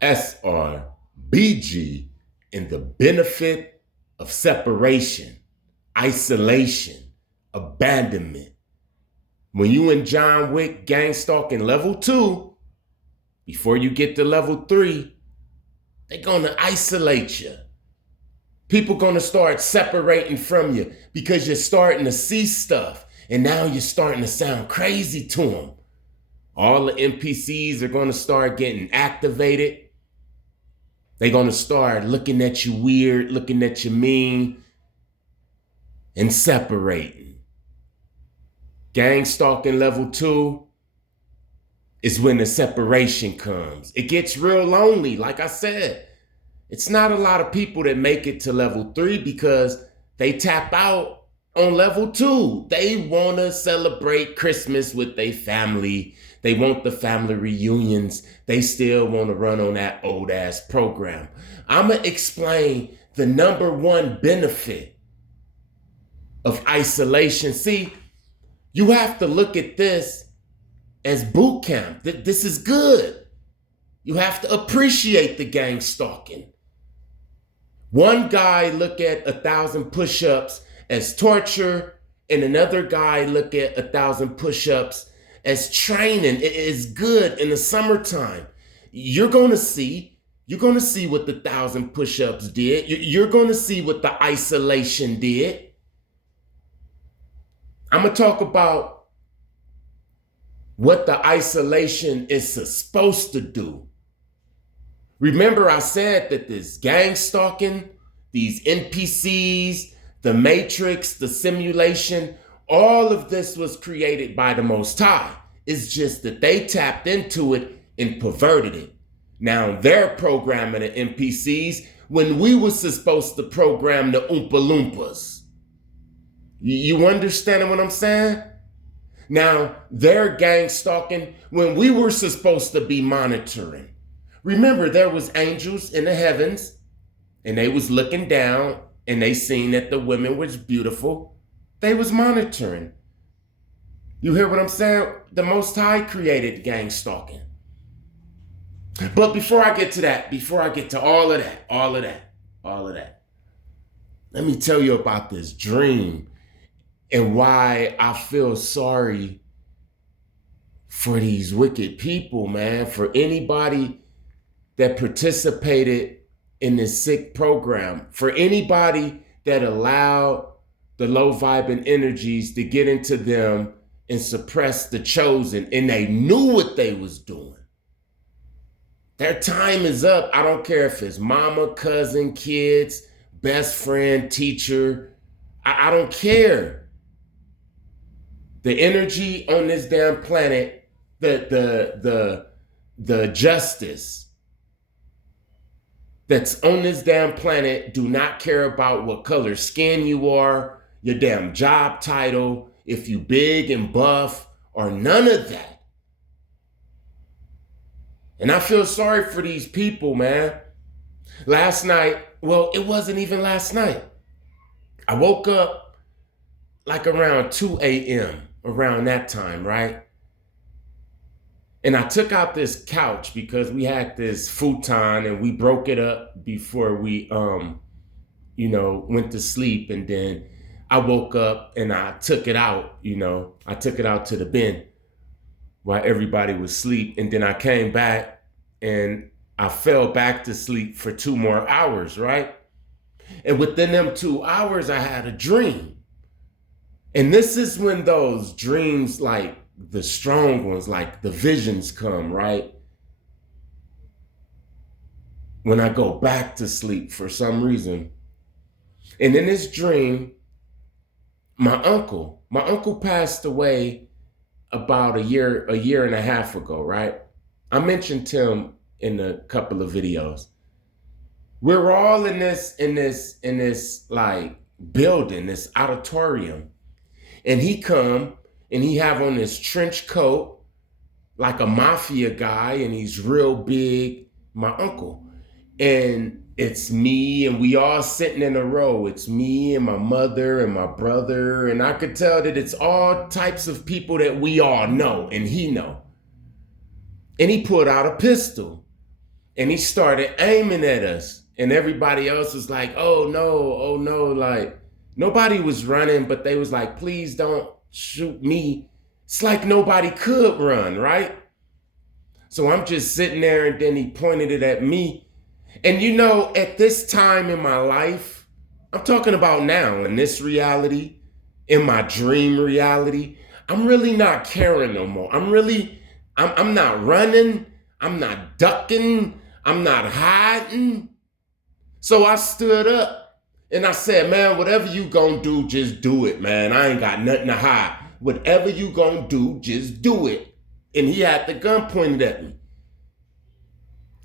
SR&BG and the benefit of separation, isolation, abandonment. When you in John Wick Gangstalking level 2, before you get to level 3, they're gonna isolate you. People gonna start separating from you because you're starting to see stuff, and now you're starting to sound crazy to them. All the NPCs are gonna start getting activated. They're gonna start looking at you weird, looking at you mean, and separating. Gang stalking level 2 is when the separation comes. It gets real lonely, like I said. It's not a lot of people that make it to level 3 because they tap out on level 2. They want to celebrate Christmas with their family. They want the family reunions. They still want to run on that old ass program. I'm going to explain the number one benefit of isolation. See, you have to look at this as boot camp. This is good. You have to appreciate the gang stalking. One guy look at 1,000 push-ups as torture, and another guy look at 1,000 push-ups as training. It is good in the summertime. You're gonna see what the 1,000 push-ups did. You're gonna see what the isolation did. I'm gonna talk about what the isolation is supposed to do. Remember, I said that this gang stalking, these NPCs, the matrix, the simulation, all of this was created by the Most High. It's just that they tapped into it and perverted it. Now they're programming the NPCs when we were supposed to program the Oompa Loompas. You understand what I'm saying? Now they're gang stalking when we were supposed to be monitoring. Remember, there was angels in the heavens, and they was looking down, and they seen that the women was beautiful. They was monitoring. You hear what I'm saying? The Most High created gang stalking. But before I get to that, before I get to all of that, let me tell you about this dream and why I feel sorry for these wicked people, man, for anybody that participated in this sick program, for anybody that allowed the low vibing energies to get into them and suppress the chosen, and they knew what they was doing. Their time is up. I don't care if it's mama, cousin, kids, best friend, teacher. I don't care. The energy on this damn planet, the justice that's on this damn planet do not care about what color skin you are, your damn job title, if you big and buff, or none of that. And I feel sorry for these people, man. Last night, well, it wasn't even last night. I woke up like around 2 a.m., around that time, right? And I took out this couch because we had this futon and we broke it up before we, went to sleep. And then I woke up and I took it out, I took it out to the bin while everybody was asleep. And then I came back and I fell back to sleep for 2 more hours, right? And within them 2 hours, I had a dream. And this is when those dreams, like, the strong ones, like the visions come, right? When I go back to sleep for some reason. And in this dream, my uncle passed away about a year and a half ago, right? I mentioned him in a couple of videos. We're all in this like building, this auditorium. And he come and he have on this trench coat like a mafia guy, and he's real big, my uncle. And it's me, and we all sitting in a row. It's me and my mother and my brother, and I could tell that it's all types of people that we all know, and he know. And he pulled out a pistol. And he started aiming at us. And everybody else was like, oh no, like nobody was running, but they was like, please don't shoot me. It's like nobody could run, right? So I'm just sitting there, and then he pointed it at me. And you know, at this time in my life, I'm talking about now, in this reality, in my dream reality, I'm really not caring no more. I'm not running, I'm not ducking, I'm not hiding. So I stood up and I said, man, whatever you gonna do, just do it, man. I ain't got nothing to hide. Whatever you gonna do, just do it. And he had the gun pointed at me.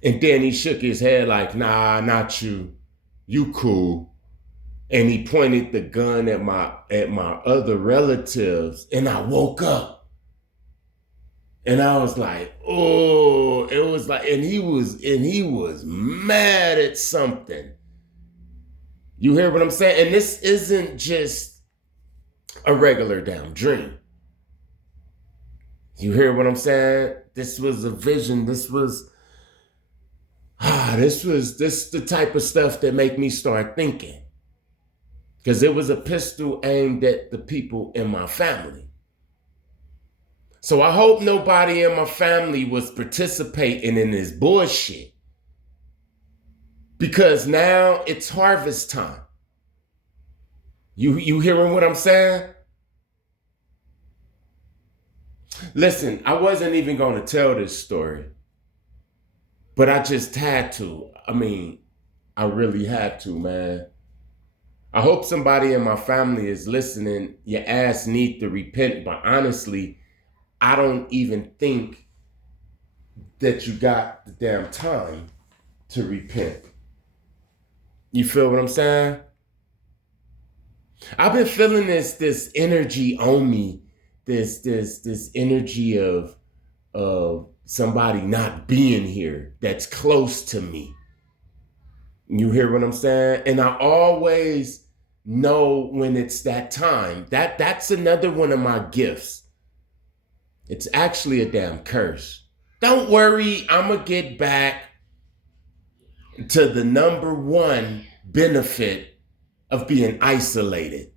And then he shook his head like, nah, not you. You cool. And he pointed the gun at my other relatives. And I woke up. And I was like, oh, it was like, and he was mad at something. You hear what I'm saying? And this isn't just a regular damn dream. You hear what I'm saying? This was a vision. This the type of stuff that make me start thinking. Because it was a pistol aimed at the people in my family. So I hope nobody in my family was participating in this bullshit. Because now it's harvest time. You hearing what I'm saying? Listen, I wasn't even going to tell this story, but I just had to. I mean, I really had to, man. I hope somebody in my family is listening. Your ass need to repent, but honestly, I don't even think that you got the damn time to repent. You feel what I'm saying? I've been feeling this energy on me, this energy of somebody not being here that's close to me. You hear what I'm saying? And I always know when it's that time. That's another one of my gifts. It's actually a damn curse. Don't worry, I'm gonna get back to the number one benefit of being isolated,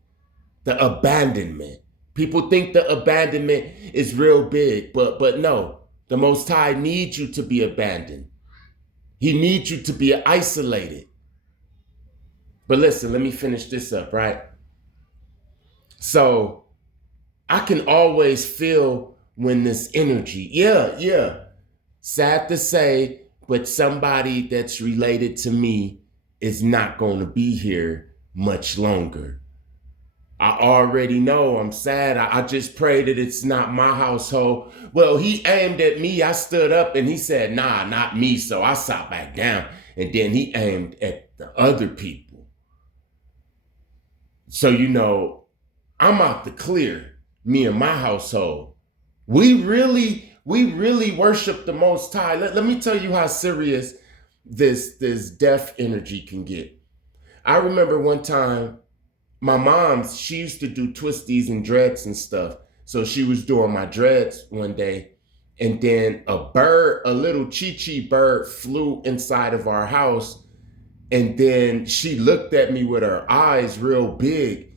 the abandonment. People think the abandonment is real big, but no, the Most High needs you to be abandoned. He needs you to be isolated. But listen, let me finish this up, right? So I can always feel when this energy, sad to say, but somebody that's related to me is not going to be here much longer. I already know. I'm sad. I just pray that it's not my household. Well, he aimed at me. I stood up and he said, nah, not me. So I sat back down. And then he aimed at the other people. So, you know, I'm out the clear, me and my household. We really worship the Most High. Let me tell you how serious this death energy can get. I remember one time, my mom, she used to do twisties and dreads and stuff. So she was doing my dreads one day, and then a bird, a little chi-chi bird, flew inside of our house. And then she looked at me with her eyes real big.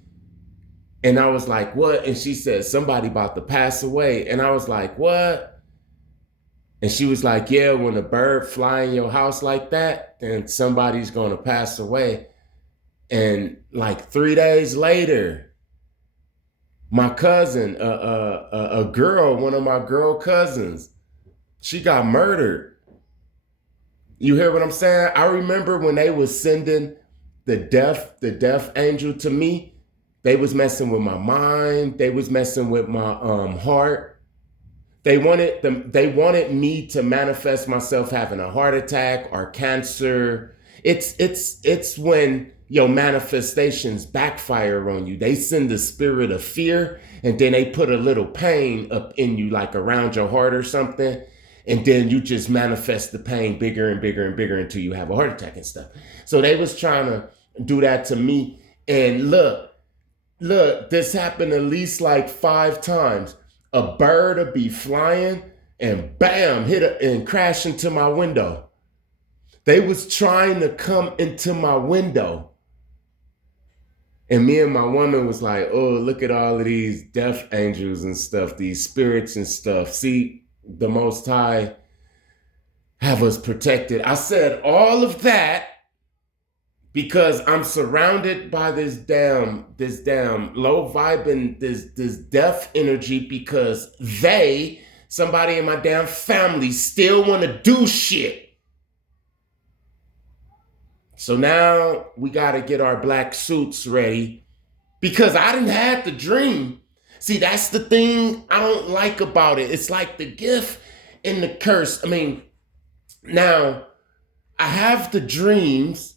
And I was like, what? And she said, somebody about to pass away. And I was like, what? And she was like, yeah, when a bird fly in your house like that, then somebody's going to pass away. And like 3 days later, my cousin, a girl, one of my girl cousins, she got murdered. You hear what I'm saying? I remember when they was sending the death angel to me, they was messing with my mind. They was messing with my heart. They wanted me to manifest myself having a heart attack or cancer. It's when your manifestations backfire on you. They send the spirit of fear, and then they put a little pain up in you, like around your heart or something. And then you just manifest the pain bigger and bigger and bigger until you have a heart attack and stuff. So they was trying to do that to me. And look, this happened at least like 5 times. A bird would be flying and bam, hit and crash into my window. They was trying to come into my window. And me and my woman was like, oh, look at all of these death angels and stuff, these spirits and stuff. See, the Most High have us protected. I said all of that because I'm surrounded by this damn low vibing, this death energy because somebody in my damn family still want to do shit. So now we got to get our black suits ready because I didn't have the dream. See, that's the thing I don't like about it. It's like the gift and the curse. I mean, now I have the dreams,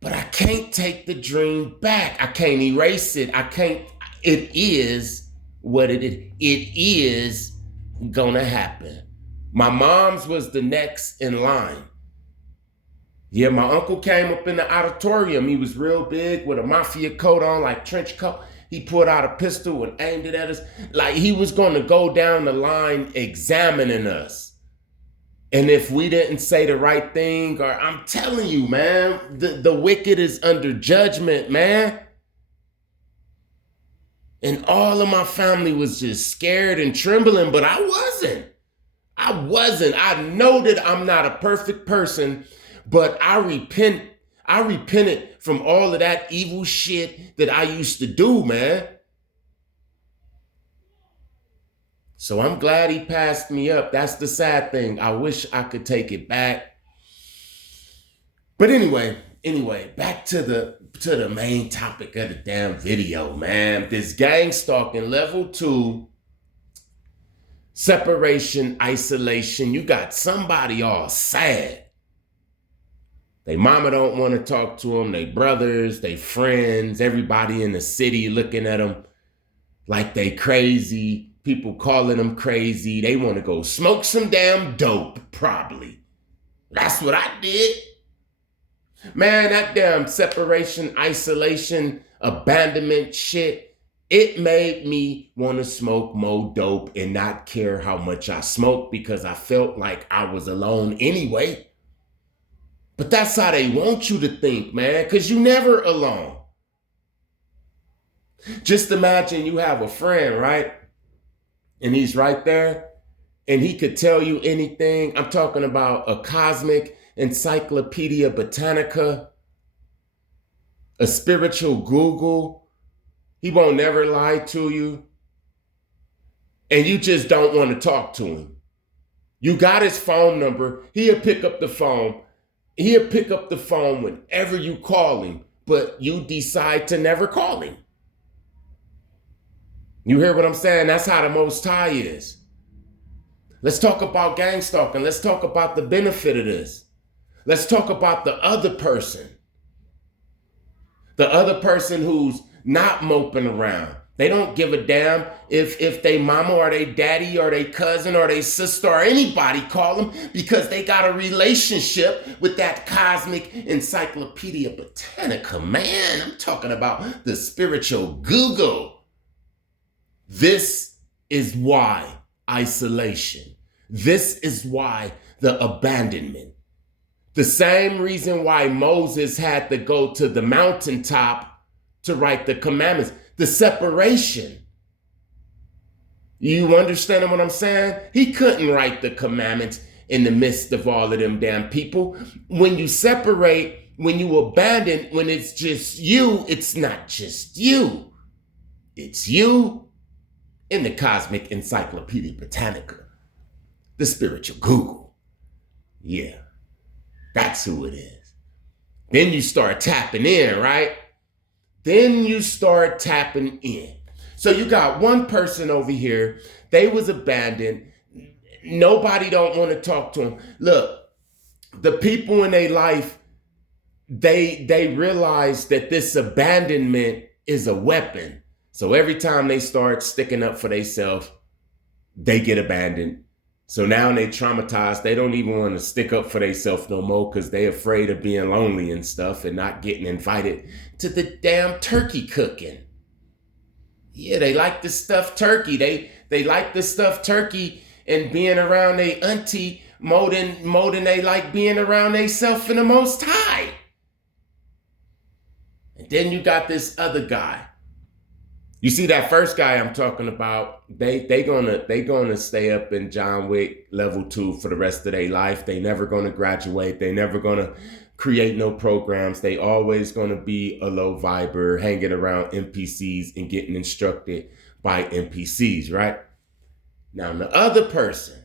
but I can't take the dream back. I can't erase it. It is what it is. It is gonna happen. My mom's was the next in line. Yeah, my uncle came up in the auditorium. He was real big with a mafia coat on, like trench coat. He pulled out a pistol and aimed it at us. Like he was going to go down the line examining us. And if we didn't say the right thing, or I'm telling you, man, the wicked is under judgment, man. And all of my family was just scared and trembling, but I wasn't. I know that I'm not a perfect person, but I repented from all of that evil shit that I used to do, man. So I'm glad he passed me up. That's the sad thing. I wish I could take it back. But anyway, back to the main topic of the damn video, man. This gang stalking level 2, separation, isolation. You got somebody all sad. They mama don't want to talk to them. They brothers, they friends, everybody in the city looking at them like they crazy. People calling them crazy. They want to go smoke some damn dope, probably. That's what I did. Man, that damn separation, isolation, abandonment shit, it made me want to smoke more dope and not care how much I smoked because I felt like I was alone anyway. But that's how they want you to think, man, because you never alone. Just imagine you have a friend, right? And he's right there, and he could tell you anything. I'm talking about a cosmic encyclopedia Britannica, a spiritual Google. He won't never lie to you. And you just don't want to talk to him. You got his phone number. He'll pick up the phone. He'll pick up the phone whenever you call him, but you decide to never call him. You hear what I'm saying? That's how the Most High is. Let's talk about gang stalking. Let's talk about the benefit of this. Let's talk about the other person. The other person who's not moping around. They don't give a damn if they mama or they daddy or they cousin or they sister or anybody call them because they got a relationship with that cosmic encyclopedia Britannica. Man, I'm talking about the spiritual Google. This is why isolation. This is why the abandonment. The same reason why Moses had to go to the mountaintop to write the commandments. The separation. You understand what I'm saying? He couldn't write the commandments in the midst of all of them damn people. When you separate, when you abandon, when it's just you, it's not just you. It's you in the cosmic encyclopedia Britannica, the spiritual Google. Yeah, that's who it is. Then you start tapping in, right? Then you start tapping in. So you got one person over here, they was abandoned. Nobody don't want to talk to them. Look, the people in their life, they realize that this abandonment is a weapon. So every time they start sticking up for themselves, they get abandoned. So now they traumatized. They don't even want to stick up for themselves no more because they're afraid of being lonely and stuff and not getting invited to the damn turkey cooking. Yeah, they like the stuffed turkey. They like the stuffed turkey and being around their auntie more than they like being around themselves and the Most High. And then you got this other guy. You see that first guy I'm talking about, they gonna stay up in John Wick level 2 for the rest of their life. They never gonna graduate. They never gonna create no programs. They always gonna be a low viber, hanging around NPCs and getting instructed by NPCs, right? Now the other person,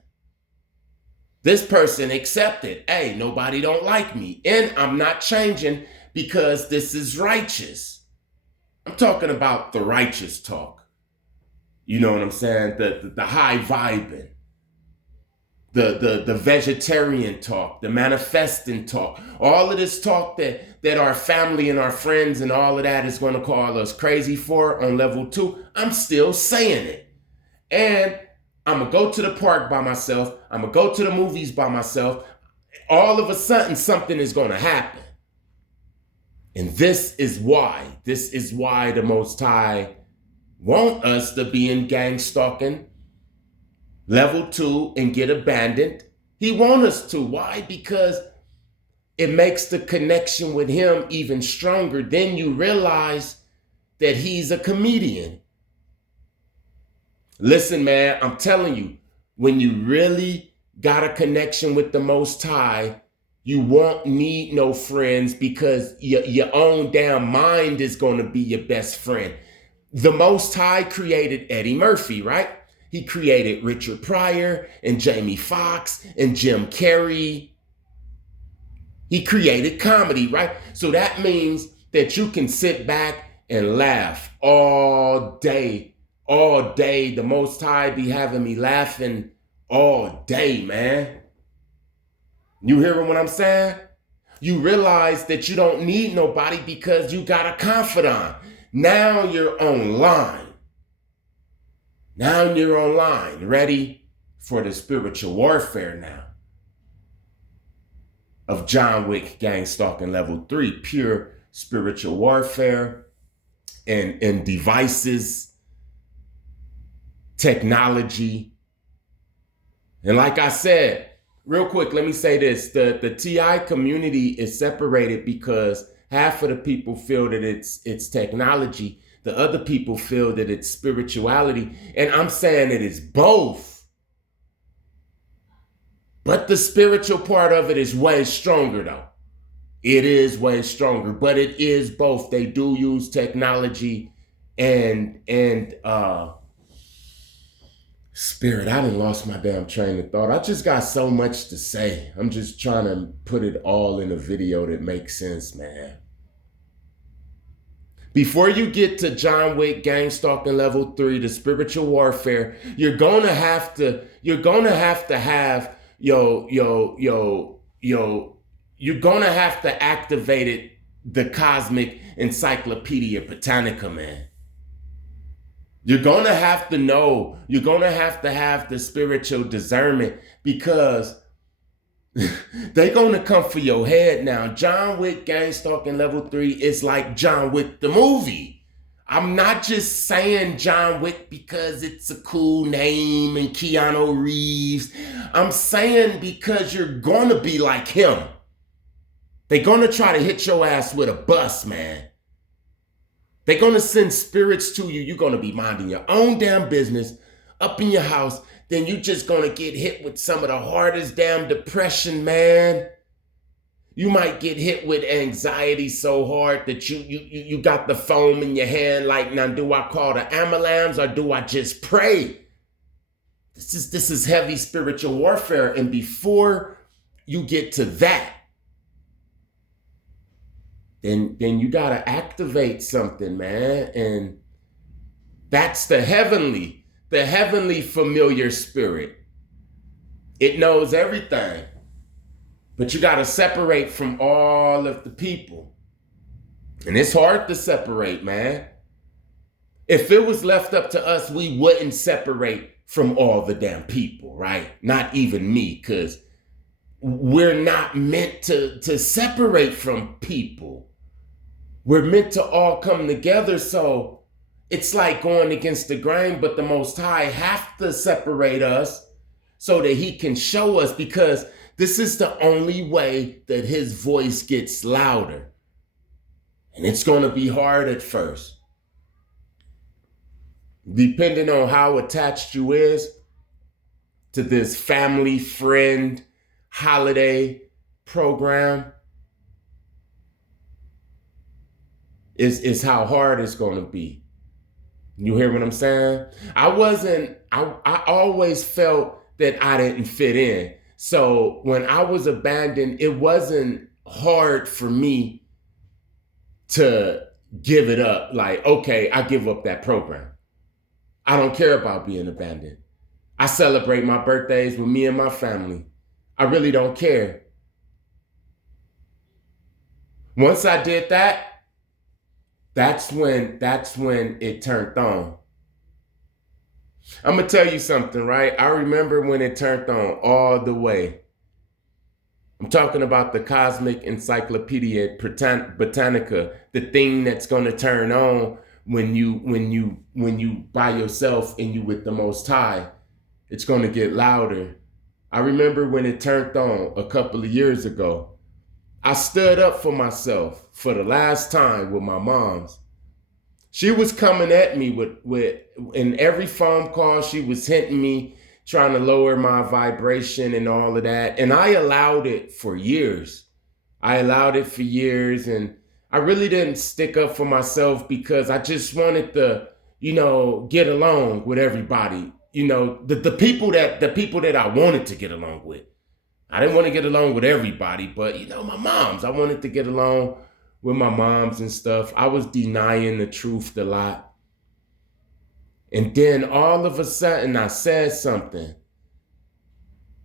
this person accepted, hey, nobody don't like me, and I'm not changing because this is righteous. I'm talking about the righteous talk. You know what I'm saying? The high vibing, the vegetarian talk, the manifesting talk, all of this talk that our family and our friends and all of that is going to call us crazy for on level 2. I'm still saying it. And I'm going to go to the park by myself. I'm going to go to the movies by myself. All of a sudden, something is going to happen. And this is why the Most High want us to be in Gangstalking level 2 and get abandoned. He want us to. Why? Because it makes the connection with him even stronger. Then you realize that he's a comedian. Listen, man, I'm telling you, when you really got a connection with the Most High, you won't need no friends because your own damn mind is going to be your best friend. The Most High created Eddie Murphy, right? He created Richard Pryor and Jamie Foxx and Jim Carrey. He created comedy, right? So that means that you can sit back and laugh all day. All day. The Most High be having me laughing all day, man. You hearing what I'm saying? You realize that you don't need nobody because you got a confidant. Now you're online. Now you're online, ready for the spiritual warfare now of John Wick Gangstalking level 3, pure spiritual warfare and devices, technology. And like I said, real quick, let me say this. The TI community is separated because half of the people feel that it's technology. The other people feel that it's spirituality. And I'm saying it is both. But the spiritual part of it is way stronger, though. It is way stronger, but it is both. They do use technology and spirit. I done lost my damn train of thought. I just got so much to say. I'm just trying to put it all in a video that makes sense, man. Before you get to John Wick Gangstalking level 3, the spiritual warfare, you're gonna have to have you're gonna have to activate it, the Cosmic Encyclopedia Britannica, man. You're going to have to know, you're going to have the spiritual discernment because they're going to come for your head now. John Wick Gangstalking level 3 is like John Wick the movie. I'm not just saying John Wick because it's a cool name and Keanu Reeves. I'm saying because you're going to be like him. They're going to try to hit your ass with a bus, man. They're going to send spirits to you. You're going to be minding your own damn business up in your house. Then you just going to get hit with some of the hardest damn depression, man. You might get hit with anxiety so hard that you got the foam in your hand. Like, now, do I call the ambulance or do I just pray? This is heavy spiritual warfare. And before you get to that, then you got to activate something, man. And that's the heavenly familiar spirit. It knows everything. But you got to separate from all of the people. And it's hard to separate, man. If it was left up to us, we wouldn't separate from all the damn people, right? Not even me, because we're not meant to separate from people. We're meant to all come together, so it's like going against the grain, but the Most High have to separate us so that he can show us, because this is the only way that his voice gets louder. And it's going to be hard at first. Depending on how attached you is to this family, friend, holiday program, is how hard it's going to be. You hear what I'm saying? I always felt that I didn't fit in. So when I was abandoned, it wasn't hard for me to give it up. Like, okay, I give up that program. I don't care about being abandoned. I celebrate my birthdays with me and my family. I really don't care. Once I did that, that's when it turned on. I'm gonna tell you something, right? I remember when it turned on all the way. I'm talking about the Cosmic Encyclopedia Britannica, the thing that's gonna turn on when you by yourself and you with the Most High. It's gonna get louder. I remember when it turned on a couple of years ago. I stood up for myself for the last time with my mom's. She was coming at me with in every phone call, she was hitting me, trying to lower my vibration and all of that. And I allowed it for years. And I really didn't stick up for myself because I just wanted to, get along with everybody. The people that I wanted to get along with. I didn't want to get along with everybody, but my moms, I wanted to get along with my moms and stuff. I was denying the truth a lot. And then all of a sudden I said something.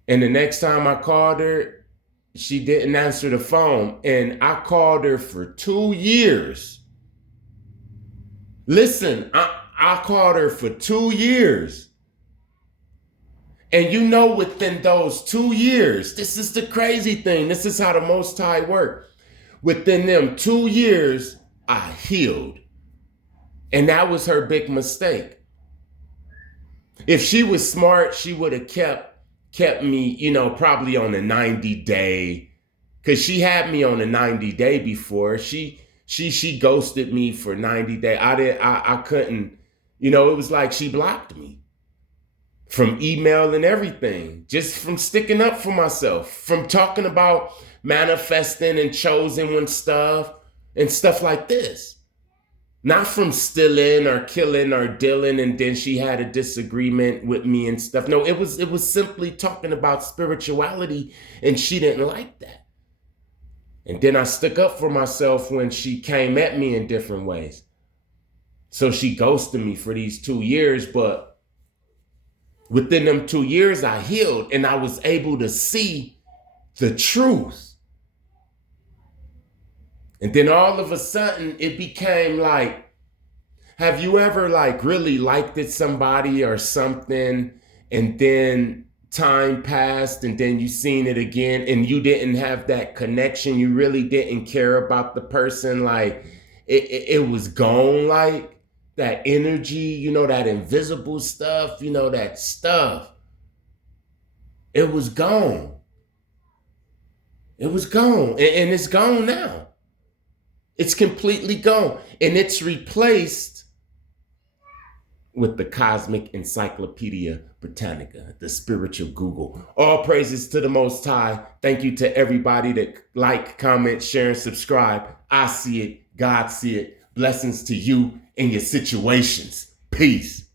And the next time I called her, she didn't answer the phone. And I called her for 2 years. Listen, I called her for 2 years. And within those 2 years, this is the crazy thing. This is how the Most High worked. Within them 2 years, I healed. And that was her big mistake. If she was smart, she would have kept me, probably on a 90-day. Because she had me on a 90-day before. She ghosted me for 90 days. I couldn't, it was like she blocked me. From email and everything, just from sticking up for myself, from talking about manifesting and chosen one stuff and stuff like this. Not from stealing or killing or dealing and then she had a disagreement with me and stuff. No, it was simply talking about spirituality and she didn't like that. And then I stuck up for myself when she came at me in different ways. So she ghosted me for these 2 years, but within them 2 years, I healed and I was able to see the truth. And then all of a sudden, it became like, have you ever really liked somebody or something, and then time passed and then you seen it again and you didn't have that connection? You really didn't care about the person. Like it was gone, like. That energy, that invisible stuff, that stuff. It was gone. It was gone. And it's gone now. It's completely gone. And it's replaced with the Cosmic Encyclopedia Britannica, the spiritual Google. All praises to the Most High. Thank you to everybody that like, comment, share, and subscribe. I see it. God see it. Blessings to you in your situations. Peace.